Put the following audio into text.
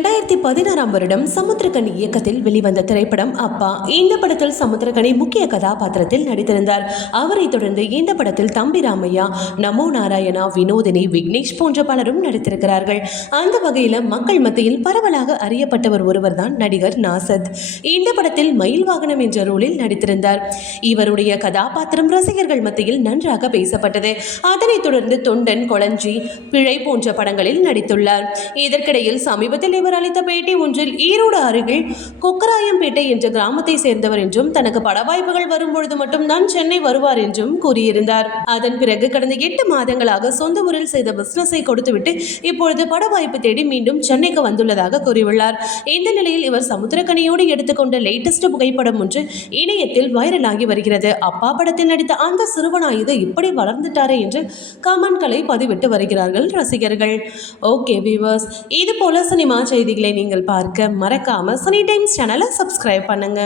இரண்டாயிரத்தி பதினாறாம் வருடம் சமுத்திரகனி இயக்கத்தில் வெளிவந்த திரைப்படம் அப்பா. இந்த படத்தில் சமுத்திரகனி முக்கிய கதாபாத்திரத்தில் நடித்திருந்தார். அவரைத் தொடர்ந்து இந்த படத்தில் தம்பி ராமையா நமோ நாராயணா வினோதினி விக்னேஷ் போன்ற பலரும் நடித்திருக்கிறார்கள். அந்த வகையில் மக்கள் மத்தியில் பரவலாக அறியப்பட்டவர் ஒருவர் தான் நடிகர் நாசத். இந்த படத்தில் மயில் வாகனம் என்ற ரோலில் நடித்திருந்தார். இவருடைய கதாபாத்திரம் ரசிகர்கள் மத்தியில் நன்றாக பேசப்பட்டது. அதனைத் தொடர்ந்து தொண்டன் கொளஞ்சி பிழை போன்ற படங்களில் நடித்துள்ளார். இதற்கிடையில் சமீபத்தில் இவர் ஒருவர் அளித்த பேட்டி ஒன்றில் ஈரோடு அருகில் கொக்கராயம்பேட்டை என்ற கிராமத்தை சேர்ந்தவர் என்றும் தனக்கு படவாய்ப்புகள் வரும்பொழுது மட்டும்தான் சென்னை வருவார் என்றும் கூறியிருந்தார். அதன் பிறகு கடந்த எட்டு மாதங்களாக சொந்த ஊரில் செய்த பிசினஸை கொடுத்துவிட்டு இப்பொழுது படவாய்ப்பு தேடி மீண்டும் சென்னைக்கு வந்துள்ளதாக கூறியுள்ளார். இந்த நிலையில் இவர் சமுத்திரக்கனியோடு எடுத்துக்கொண்ட லேட்டஸ்ட் புகைப்படம் ஒன்று இணையத்தில் வைரலாகி வருகிறது. அப்பா படத்தில் நடித்த அந்த சிறுவனாயுது இப்படி வளர்ந்துட்டாரே என்று கமெண்ட்களை பதிவிட்டு வருகிறார்கள் ரசிகர்கள். ஓகே வியூவர்ஸ் இது போல சினிமா செய்திகளை நீங்கள் பார்க்க மறக்காம சனி டைம்ஸ் சேனலை சப்ஸ்கிரைப் பண்ணுங்க.